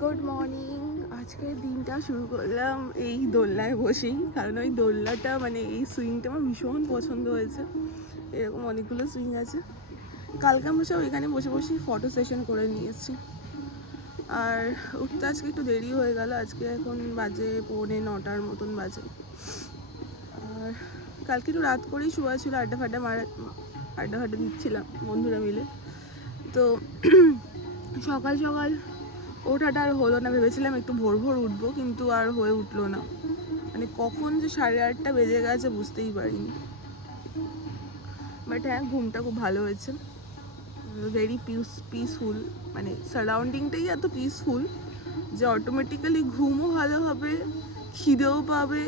Good morning আজকে দিনটা শুরু করলাম এই দোলনায় বসেই, কারণ ওই দোলনাটা মানে এই সুইংটা আমার ভীষণ পছন্দ হয়েছে। এরকম অনেকগুলো সুইং আছে। কালকে আমরা সব এখানে বসে বসেই ফটো সেশন করে নিয়েছি। আর উঠতে আজকে একটু দেরি হয়ে গেল, আজকে এখন বাজে পৌনে নটার মতন বাজে। আর কালকে একটু রাত করেই শোয়া ছিল, আড্ডা ফাড্ডা মারা, আড্ডা ফাড্ডা দিচ্ছিলাম বন্ধুরা মিলে। তো সকাল সকাল ওঠাটা আর হলো না, ভেবেছিলাম একটু ভোর ভোর উঠবো, কিন্তু আর হয়ে উঠল না। মানে কখন যে সাড়ে আটটা বেজে গেছে বুঝতেই পারিনি। বাট হ্যাঁ ঘুমটা খুব ভালো হয়েছে। ভেরি পিস পিসফুল মানে সারাউন্ডিংটাই এত পিসফুল যে অটোমেটিক্যালি ঘুমও ভালো হবে, খিদেও পাবে,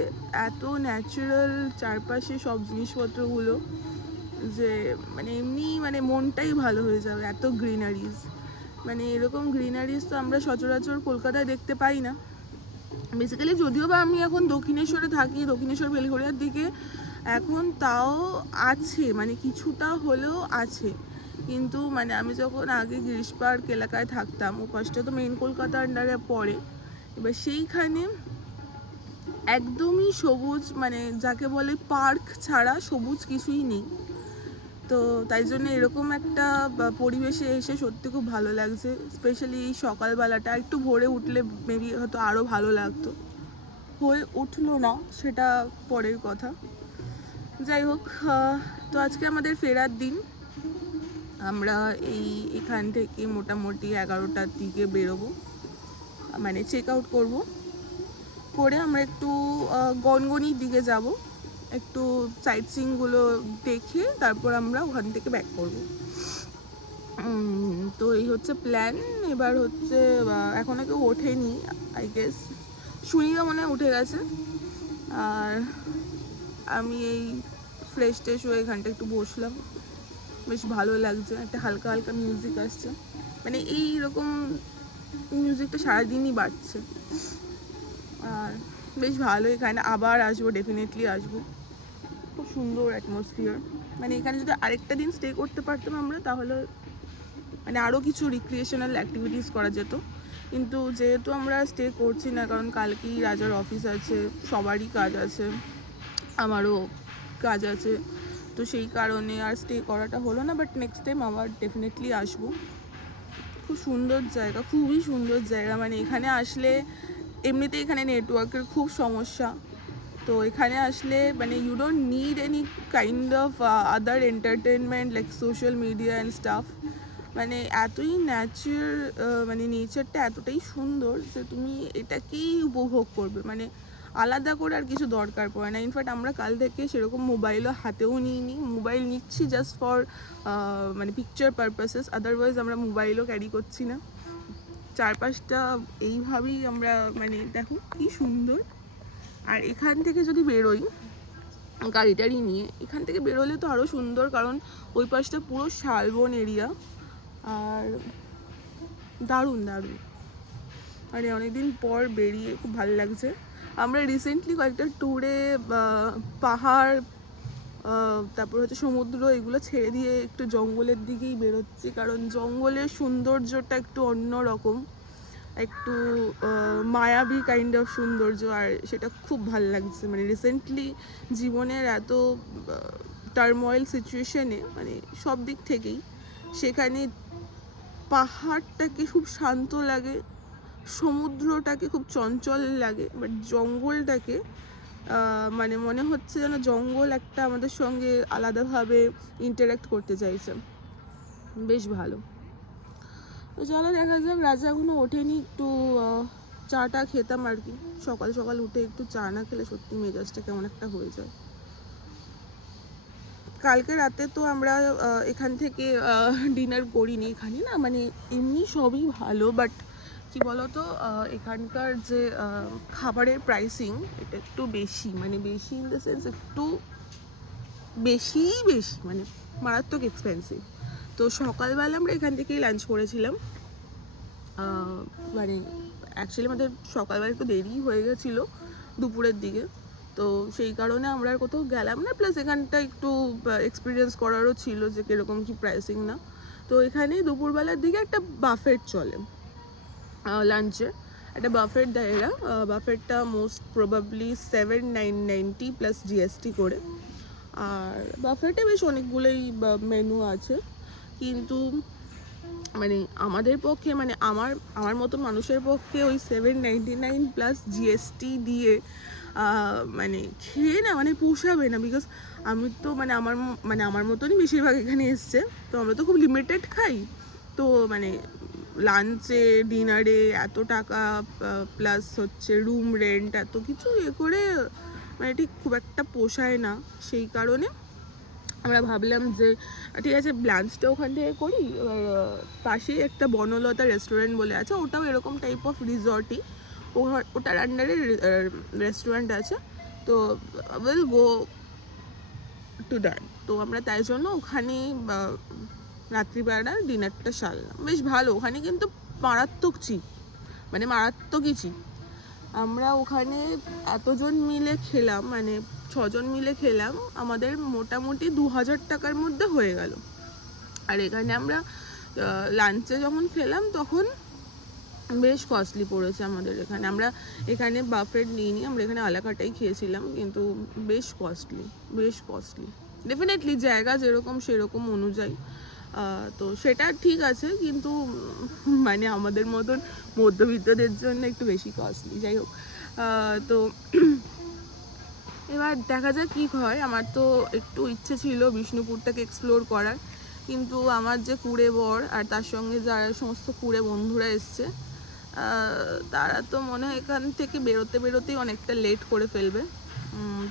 এত ন্যাচারাল চারপাশে সব জিনিসপত্রগুলো যে মানে এমনি মানে মনটাই ভালো হয়ে যাবে, এত গ্রিনারিজ মানে এরকম গ্রিনারিজ তো আমরা সচরাচর কলকাতায় দেখতে পাই না। বেসিক্যালি যদিও বা আমি এখন দক্ষিণেশ্বরে থাকি, দক্ষিণেশ্বর বেলঘরিয়ার দিকে, এখন তাও আছে মানে কিছুটা হলেও আছে। কিন্তু মানে আমি যখন আগে গিরিশ পার্ক এলাকায় থাকতাম, ও পাশটা তো মেইন কলকাতা আন্ডারে পড়ে। এবার সেইখানে একদমই সবুজ মানে যাকে বলে পার্ক ছাড়া সবুজ কিছুই নেই। তো তাই জন্য এরকম একটা পরিবেশে এসে সত্যি খুব ভালো লাগছে। স্পেশালি এই সকালবেলাটা, একটু ভোরে উঠলে মেবি হয়তো আরও ভালো লাগতো। হয়ে উঠল না, সেটা পরের কথা। যাই হোক তো আজকে আমাদের ফেরার দিন। আমরা এই এখান থেকে মোটামুটি এগারোটার দিকে বেরোবো। মানে চেক আউট করব। করে আমরা একটু গনগনির দিকে যাব। একটু সাইট সিনগুলো দেখে তারপর আমরা ওখান থেকে ব্যাক করব। তো এই হচ্ছে প্ল্যান এবার হচ্ছে আহ, এখনও কেউ ওঠেনি আই গেস সুনিতা মনে উঠে গেছে। আর আমি এই ফ্রেশ ট্রেশ হয়ে এখানটা একটু বসলাম। বেশ ভালো লাগছে একটা হালকা হালকা মিউজিক আসছে। মানে এই রকম মিউজিকটা সারাদিনই বাড়ছে। আর বেশ ভালো এখানে আবার আসব ডেফিনেটলি আসব। সুন্দর অ্যাটমসফিয়ার মানে এখানে যদি আরেকটা দিন স্টে করতে পারতাম আমরা, তাহলে মানে আরও কিছু রিক্রিয়েশনাল অ্যাক্টিভিটিস করা যেত। কিন্তু যেহেতু আমরা স্টে করছি না, কারণ কালকেই রাজার অফিস আছে, সবারই কাজ আছে, আমারও কাজ আছে, তো সেই কারণে আর স্টে করাটা হলো না বাট নেক্সট টাইম আবার ডেফিনেটলি আসব। খুব সুন্দর জায়গা, খুবই সুন্দর জায়গা মানে এখানে আসলে এমনিতে এখানে নেটওয়ার্কের খুব সমস্যা। তো এখানে আসলে মানে you don't need any kind of other entertainment like social media and stuff মানে এতই ন্যাচার মানে নেচারটা এতটাই সুন্দর যে তুমি এটাকেই উপভোগ করবে। মানে আলাদা করে আর কিছু দরকার পড়ে না। ইনফ্যাক্ট আমরা কাল থেকে সেরকম মোবাইলও হাতেও নিইনি। মোবাইল নিচ্ছি জাস্ট ফর মানে পিকচার পারপাসেস আদারওয়াইজ আমরা মোবাইলও ক্যারি করছি না। চারপাশটা এইভাবেই আমরা মানে দেখো কি সুন্দর। আর এখান থেকে যদি বেরোই গাড়িটারি নিয়ে, এখান থেকে বেরোলে তো আরও সুন্দর, কারণ ওই পাশটা পুরো শালবন এরিয়া। আর দারুণ দারুণ। মানে অনেকদিন পর বেরিয়ে খুব ভালো লাগছে। আমরা রিসেন্টলি কয়েকটা ট্যুরে পাহাড় তারপর হচ্ছে সমুদ্র, এগুলো ছেড়ে দিয়ে একটু জঙ্গলের দিকেই বেরোচ্ছি, কারণ জঙ্গলের সৌন্দর্যটা একটু অন্য রকম একটু মায়াবী কাইন্ড অফ সৌন্দর্য আর সেটা খুব ভালো লাগছে। মানে রিসেন্টলি জীবনের এত টার্ময়েল সিচুয়েশনে মানে সব দিক থেকেই সেখানে পাহাড়টাকে খুব শান্ত লাগে, সমুদ্রটাকে খুব চঞ্চল লাগে বাট জঙ্গলটাকে মানে মনে হচ্ছে যেন জঙ্গল একটা আমাদের সঙ্গে আলাদাভাবে ইন্টারাক্ট করতে চাইছে। বেশ ভালো। তো চলো দেখা যাক রাজা এখনও ওঠেনি একটু চাটা খেতাম আর কি। সকাল সকাল উঠে একটু চা না খেলে সত্যি মেজাজটা কেমন একটা হয়ে যায়। কালকে রাতে তো আমরা এখান থেকে ডিনার করিনি এখানে না মানে এমনি সবই ভালো বাট কি বলতো এখানকার যে খাবারের প্রাইসিং এটা একটু বেশি মানে বেশি ইন দ্য সেন্স একটু বেশিই বেশি মানে মারাত্মক এক্সপেন্সিভ তো সকালবেলা আমরা এখান থেকেই লাঞ্চ করেছিলাম। মানে অ্যাকচুয়ালি আমাদের সকালবেলা একটু দেরি হয়ে গেছিল দুপুরের দিকে। তো সেই কারণে আমরা আর কোথাও গেলাম না। প্লাস এখানটা একটু এক্সপিরিয়েন্স করারও ছিল যে কীরকম কী প্রাইসিং না। তো এখানে দুপুরবেলার দিকে একটা বাফেট চলে লাঞ্চে একটা বাফেট দেয় এরা বাফেটটা most probably seven nine ninety plus GST করে। আর বাফেটে বেশ অনেকগুলোই মেনু আছে। কিন্তু মানে আমাদের পক্ষে মানে আমার আমার মতো মানুষের পক্ষে ওই seven ninety nine plus GST দিয়ে মানে খেয়ে না মানে পোষাবে না বিকজ আমি তো মানে আমার মানে আমার মতনই বেশিরভাগ এখানে এসছে। তো আমরা তো খুব লিমিটেড খাই। তো মানে লাঞ্চে ডিনারে এত টাকা প্লাস হচ্ছে রুম রেন্ট এত কিছু এ করে মানে ঠিক খুব একটা পোষায় না। সেই কারণে আমরা ভাবলাম যে, ঠিক আছে লাঞ্চটা ওখান থেকে করি, এবার পাশেই একটা বনলতা রেস্টুরেন্ট বলে আছে, ওটাও এরকম টাইপ অফ রিসর্টই ওটার আন্ডারে রেস্টুরেন্ট আছে। তো উইল গো টু দ্যাট তো আমরা তাই জন্য ওখানে রাত্রিবেলা ডিনারটা সারলাম। বেশ ভালো, ওখানে কিন্তু মারাত্মক চিপ মানে মারাত্মকই চিপ আমরা ওখানে এতজন মিলে খেলাম মানে ছজন মিলে খেলাম। আমাদের মোটামুটি দু হাজার টাকার মধ্যে হয়ে গেল। আর এখানে আমরা লাঞ্চে যখন খেলাম তখন বেশ কস্টলি পড়েছে আমাদের এখানে। আমরা এখানে বাফেট নিইনি, আমরা এখানে আলাকাটাই খেয়েছিলাম, কিন্তু বেশ কস্টলি বেশ কস্টলি ডেফিনেটলি জায়গা যেরকম সেরকম অনুযায়ী। তো সেটা ঠিক আছে, কিন্তু মানে আমাদের মতন মধ্যবিত্তদের জন্য একটু বেশি কস্টলি যাই হোক তো এবার দেখা যাক কী হয়। আমার তো একটু ইচ্ছে ছিল বিষ্ণুপুরটাকে এক্সপ্লোর করার। কিন্তু আমার যে কুড়ে বর আর তার সঙ্গে যারা সমস্ত কুড়ে বন্ধুরা এসছে তারা তো মনে হয় এখান থেকে বেরোতে বেরোতেই অনেকটা লেট করে ফেলবে।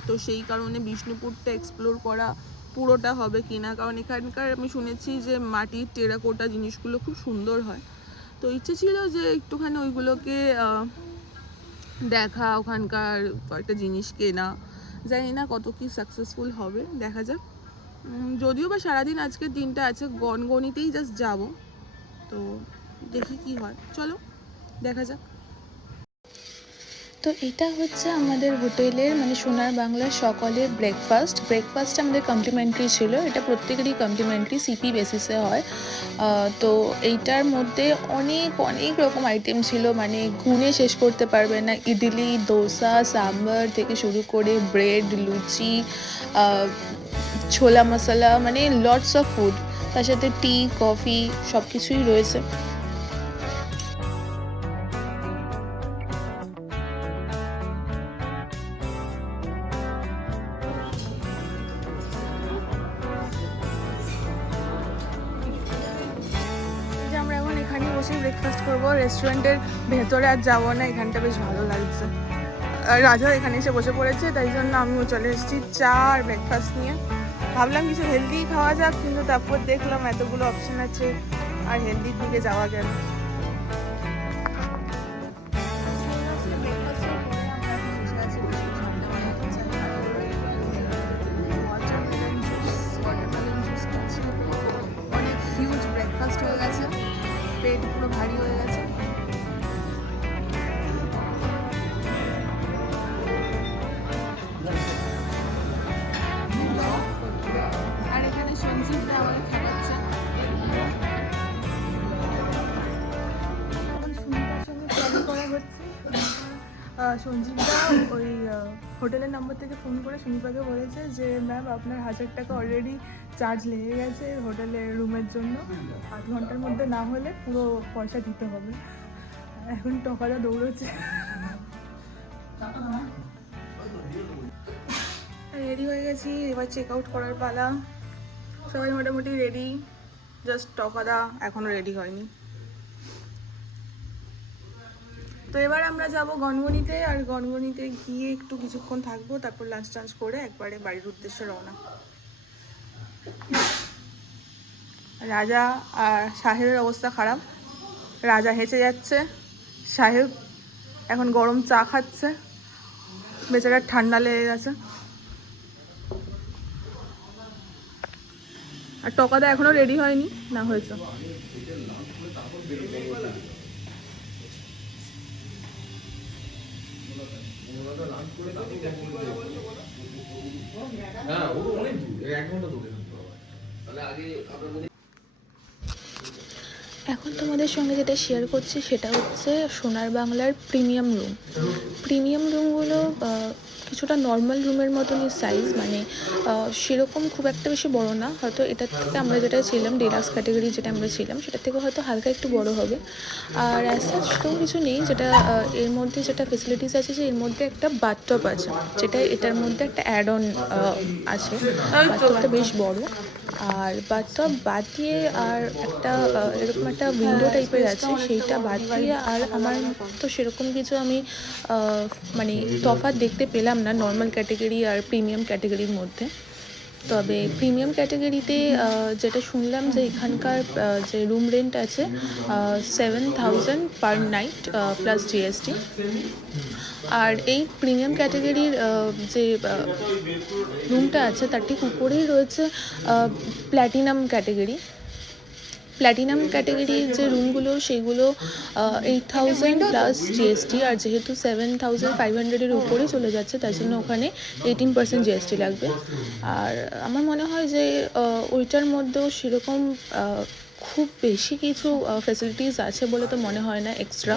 তো সেই কারণে বিষ্ণুপুরটা এক্সপ্লোর করা পুরোটা হবে কিনা? কারণ এখানকার আমি শুনেছি যে মাটির টেরাকোটা জিনিসগুলো খুব সুন্দর হয়। তো ইচ্ছে ছিল যে একটুখানি ওইগুলোকে দেখা, ওখানকার কয়েকটা জিনিস কেনা। জানি না কত কি সাকসেসফুল হবে, দেখা যাক। যদিও বা সারাদিন আজকের দিনটা আছে, গনগনিতেই জাস্ট যাব। তো দেখি কি হয়। চলো, দেখা যাক। তো এটা হচ্ছে আমাদের হোটেলের মানে সোনার বাংলার সকলের ব্রেকফাস্ট ব্রেকফাস্ট আমাদের কমপ্লিমেন্টারি ছিল। এটা প্রত্যেকেরই কমপ্লিমেন্টারি সিপি বেসিসে হয়। তো এইটার মধ্যে অনেক অনেক রকম আইটেম ছিল। মানে গুনে শেষ করতে পারবে না। ইডলি, দোসা, সাম্বার থেকে শুরু করে ব্রেড লুচি ছোলা মশলা মানে লটস অফ ফুড তার সাথে টি কফি সব কিছুই রয়েছে। বসে ব্রেকফাস্ট করব। রেস্টুরেন্টের ভেতরে আর যাব না, এখানটা বেশ ভালো লাগছে। রাজা এখানে এসে বসে পড়েছে, তাই জন্য আমিও চলে এসেছি চা আর ব্রেকফাস্ট নিয়ে। ভাবলাম কিছু হেলদি খাওয়া যাক, কিন্তু তারপর দেখলাম এতগুলো অপশন আছে, আর হেলদির দিকে যাওয়া গেল। পুরো ভারী হয়ে গেছে। আর এখানে করা হচ্ছে। আহ, সঞ্জীবদা ওই হোটেলের নাম্বার থেকে ফোন করে সুনিপাকে বলেছে যে, ম্যাম, আপনার হাজার টাকা অলরেডি চার্জ লেগে গেছে হোটেলের রুমের জন্য। আধ ঘণ্টার মধ্যে না হলে পুরো পয়সা দিতে হবে। এখন টকাটা দৌড়চ্ছে। রেডি হয়ে গেছি। এবার চেক আউট করার পালা। সবাই মোটামুটি রেডি জাস্ট টকাদা এখনও রেডি হয়নি। তো এবার আমরা যাব গনগনিতে, আর গনগনিতে গিয়ে একটু কিছুক্ষণ থাকব, তারপর লাঞ্চ টাঞ্চ করে একবারে বাড়ির উদ্দেশ্যে রওনা। রাজা আর সাহেবের অবস্থা খারাপ। রাজা হেঁচে যাচ্ছে, সাহেব এখন গরম চা খাচ্ছে বেচারার ঠান্ডা লেগে গেছে। আর টকাদা এখনও রেডি হয়নি, না হয়েছে। হ্যাঁ ও অনেক দূর এক ঘণ্টা দূরে তাহলে আগে আপনার এখন তোমাদের সঙ্গে যেটা শেয়ার করছি সেটা হচ্ছে সোনার বাংলার প্রিমিয়াম রুম প্রিমিয়াম রুমগুলো কিছুটা নর্মাল রুমের মতনই সাইজ মানে সেরকম খুব একটা বেশি বড় না। হয়তো এটার থেকে আমরা যেটা ছিলাম ডিলাক্স ক্যাটাগরি যেটা আমরা ছিলাম সেটার থেকে হয়তো হালকা একটু বড় হবে। আর অ্যাজ সাচ তো কিছু নেই যেটা এর মধ্যে যেটা ফেসিলিটিস আছে যে এর মধ্যে একটা বাথটপ আছে যেটা এটার মধ্যে একটা অ্যাড অন আছে। বাথটপটা বেশ বড়। আর বাদ সব বাদ দিয়ে আর একটা এরকম একটা উইন্ডো টাইপের আছে, সেইটা বাদ দিয়ে আর আমার তো সেরকম কিছু আমি মানে তফাৎ দেখতে পেলাম না নর্মাল ক্যাটেগরি আর প্রিমিয়াম ক্যাটেগরির মধ্যে। তবে প্রিমিয়াম ক্যাটাগরিতে যেটা শুনলাম যে এখানকার যে রুম রেন্ট আছে seven thousand per night plus GST আর এই প্রিমিয়াম ক্যাটাগরির যে রুমটা আছে, তার ঠিক উপরেই রয়েছে প্ল্যাটিনাম ক্যাটাগরি প্ল্যাটিনাম ক্যাটাগরির যে রুমগুলো, সেগুলো এইট থাউজেন্ড প্লাস জিএসটি আর যেহেতু সেভেন থাউজেন্ড ফাইভ হান্ড্রেডের উপরে চলে যাচ্ছে, তার জন্য ওখানে এইটিন পার্সেন্ট জিএসটি লাগবে। আর আমার মনে হয় যে ওইটার মধ্যেও সেরকম খুব বেশি কিছু ফ্যাসিলিটিস আছে বলে তো মনে হয় না এক্সট্রা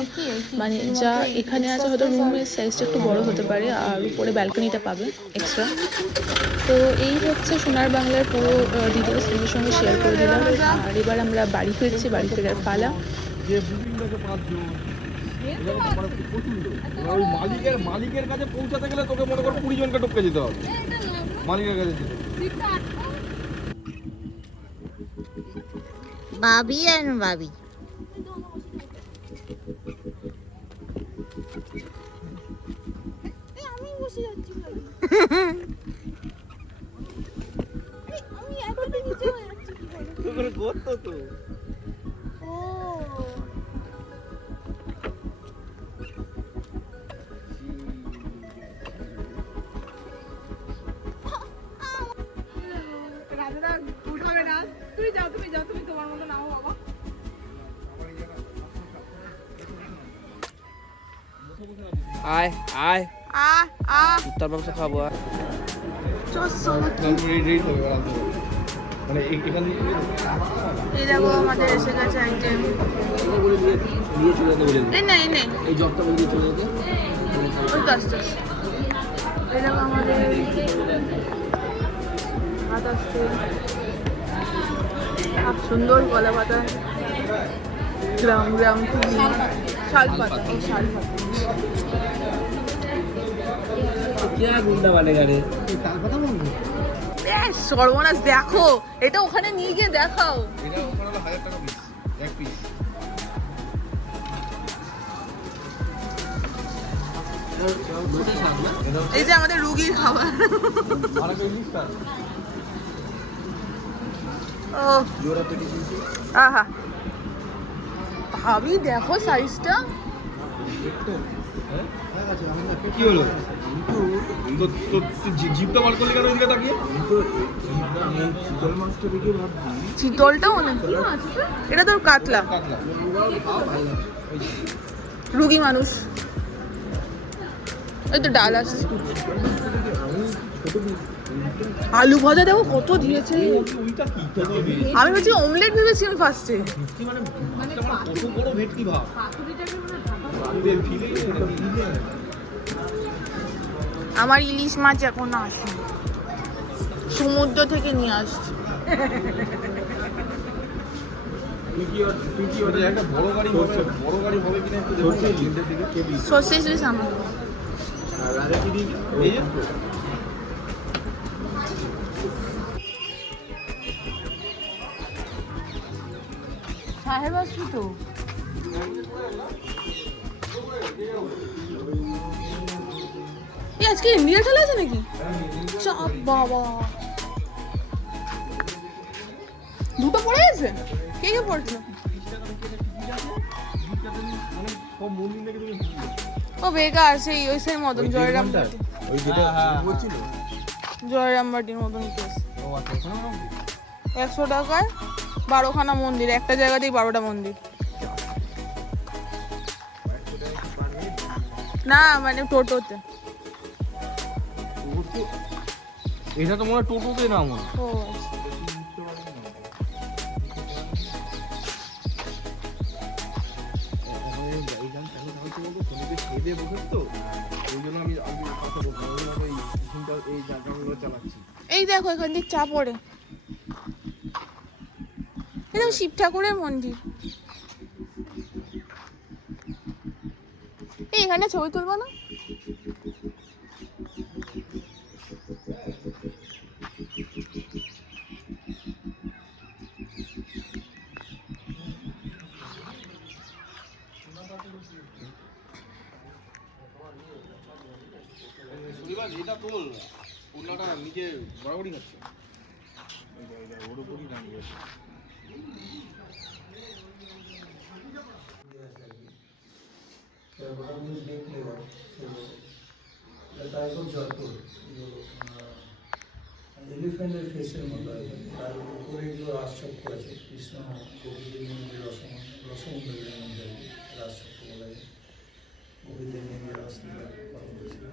মানে যা এখানে আছে হয়তো রুমের সাইজটা একটু বড় হতে পারে আর উপরে ব্যালকনিটা পাবে এক্সট্রা তো এই হচ্ছে সোনার বাংলার পুরো ডিটেলস তোমাদের সঙ্গে শেয়ার করে দিলাম। আর এবার আমরা বাড়ি ফিরছি বাড়ি ফেরার পালা। মালিকের মালিকের কাছে পৌঁছাতে গেলে তোকে মনে কর কুড়ি জনকে টপকে যেতে হবে। মালিকের কাছে বাবি আর বাবি করতো তো। মতো নাও বাবা। আয় আয়। আ আ। উত্তর মাংস খাব হবে। মানে এই দেখো আমাদের এসে গেছে আইটেম বলে দিয়ে দিয়ে চলে যেতে বলে দিই। এই নে এই নে। এই জবটা বলে চলে যেতে। ওই। এই দেখো আমাদের ভাত আসছে। সুন্দর কলা পাতা। গ্রাম গ্রাম তুলি শাল পাতা সর্বনাশ দেখো এটা ওখানে নিয়ে গিয়ে দেখাও। এই যে আমাদের রুগীর খাবার। আহা। ভাবি দেখো সাইজটা কি হলো? বার করলি কেন এদিকে তাকিয়ে? চিতলটাও এটা তোর কাতলা। কাতলা। রুগী মানুষ। এই তো ডাল আসছে। আলু ভাজা দেখো কত দিয়েছে। আমি বলছি অমলেট ভেবেছি আমি ফার্স্টে আমার ইলিশ মাছ এখন আসে সমুদ্র থেকে নিয়ে আসছে। সর্ষে আর- সাহেব আসবি তো আজকে ইন্ডিয়া খেলা আছে নাকি? বাবা। দুটো পড়ে গেছে? কে কে পড়ছে? ও বেকার সেই ওই সেই মতন জয়রাম বাটি। ওই যেটা বলছিল জয়রাম বাটির মতন কেস। ও আচ্ছা? একশো টাকায় বারোখানা মন্দির একটা জায়গাতেই বারোটা মন্দির। না মানে টোটোতে। এটা তো মনে হয় টোটোতে না মনে এই দেখো এখান দিয়ে চা পড়ে। এটা শিব ঠাকুরের মন্দির। এখানে ছবি তুলবো না? এটা তোল বরাবরই হচ্ছে ওর উপরই দাঁড়িয়ে আছে ওটা মিন্স ডে ফ্লেভার তো তারপর জয়পুর এলিফ্যান্টের ফেসের মতো আর কি। তার উপরে এগুলো রাজচক্র আছে কৃষ্ণ গোপীদের মন্দির রসম রসমন্দিরের মধ্যে আর কি রাজচক্র বলা যায় গোপীদের মন্দির রাসলীলা করা হয়েছিল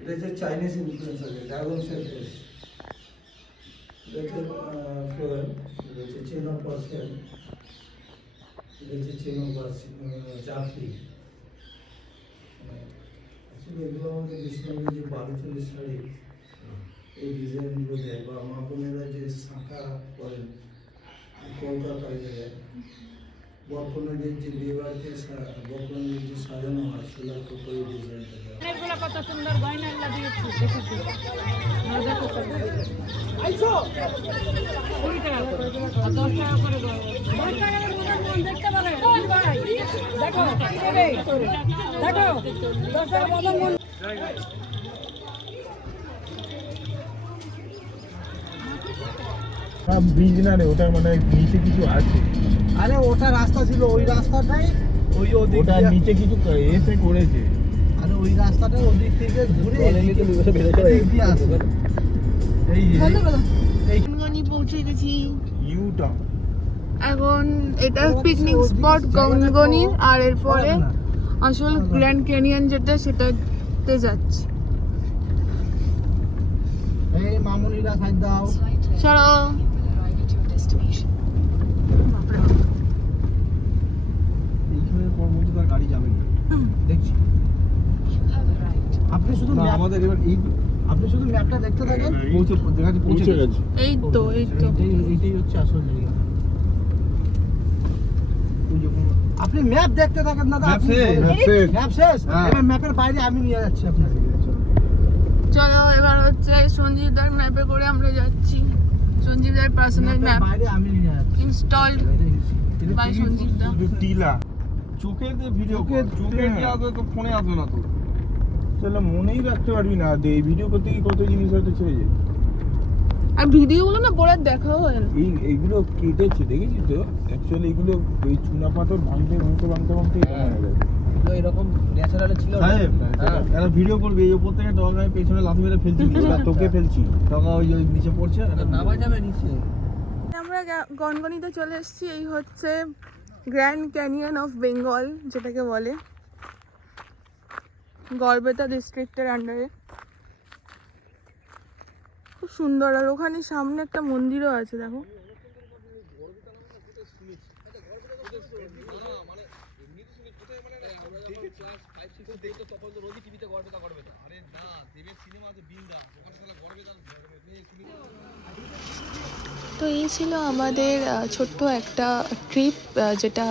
এটা হচ্ছে চাইনিজ ইনফ্লুয়েন্স আছে ড্রাগনসের ফেস এটা হচ্ছে ফ্লোয়েল এটা হচ্ছে চেন অফ পার্সিয়ান এটা হচ্ছে চেন অফ জাফরি অ্যাকচুয়ালি এগুলো আমাদের বিষ্ণবের যে বালুচলের শাড়ি, এই ডিজাইনগুলো দেয় বা মা বোনেরা যে শাঁখা করেন কলকাতায় জায়গায় বরকনের যে বিয়ে বাড়িতে যে সাজানো হয় সেগুলো তো করে ডিজাইনটা দেওয়া কত সুন্দর গয়নাগুলো দিয়েছি দেখেছি। দেখো তো। কুড়ি টাকা করে আর দশ টাকা করে দশ টাকা করে দেখতে পারে ভাই? দেখো দেখো দশ টাকা মদন মন ব্রিজ না রে ওটার মানে নিচে কিছু আছে। আরে ওটা রাস্তা ছিল ওই রাস্তাটাই ওই ওদিক দিয়ে- নিচে কিছু এসে করেছে। আরে ওই রাস্তাটা ওদিক থেকে ঘুরে। এই যে, এই পৌঁছে গেছি। ইউ টার্ন এখন এটা পিকনিক স্পট গনগনির আর এরপরে আসল গ্র্যান্ড ক্যানিয়ন যেটা সেটাতে যাচ্ছি। এই মামুনিরা সাইড দাও। চলো এইখানের পর মধ্যে তার গাড়ি যাবে না দেখছি আপনি শুধু আমাদের এবার এই আপনি শুধু ম্যাপটা দেখতে থাকেন পৌঁছে পৌঁছে পৌঁছে গেছে। এই তো এই তো। এইটাই হচ্ছে আসল জায়গা। আপনি ম্যাপ দেখতে থাকেন দাদা আপনি। ম্যাপ শেষ। হ্যাঁ। এবার ম্যাপের বাইরে আমি নিয়ে যাচ্ছি আপনাকে। চলো এবার হচ্ছে সঞ্জীব দার ম্যাপে করে আমরা যাচ্ছি। সঞ্জীব দার পার্সোনাল ম্যাপ বাইরে আমি নিয়ে যাচ্ছি। Installed by Sanjeev da. টিলা চোখের দিয়ে ভিডিও চোখের চোখের দিয়ে। আসবে তো ফোনে আসবে না তো? তাহলে মনেই রাখতে পারবি না আর এই ভিডিও করতে গিয়ে কত জিনিস হয়তো ছেড়ে যায়। আর ভিডিওগুলো না পরে দেখাও হয় না। এই এইগুলো কেটেছে দেখেছিস তো? অ্যাকচুয়ালি এগুলো ওই চুনা পাথর ভাঙতে ভাঙতে ভাঙতে ভাঙতে এরকম ন্যাচারালে ছিল সাহেব হ্যাঁ। এরা ভিডিও করবে এই উপর থেকে আমি পেছনে লাথি মেরে ফেলছি তোকে ফেলছি। ওই ওই নিচে পড়ছে নামা যাবে নিচে। আমরা গনগনিতে চলে এসেছি এই হচ্ছে গ্র্যান্ড ক্যানিয়ন অফ বেঙ্গল যেটাকে বলে। গড়বেতা ডিস্ট্রিক্টের আন্ডারে খুব সুন্দর। আর ওখানে সামনে একটা মন্দিরও আছে দেখো। তো এই ছিল আমাদের ছোট্ট একটা ট্রিপ যেটা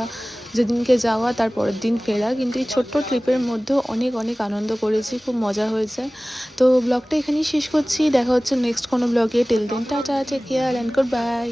যেদিনকে যাওয়া তার পরের দিন ফেরা। কিন্তু এই ছোট্ট ট্রিপের মধ্যেও অনেক অনেক আনন্দ করেছি খুব মজা হয়েছে। তো ব্লগটা এখানেই শেষ করছি। দেখা হচ্ছে নেক্সট কোনো ব্লগে till then tata take care and good bye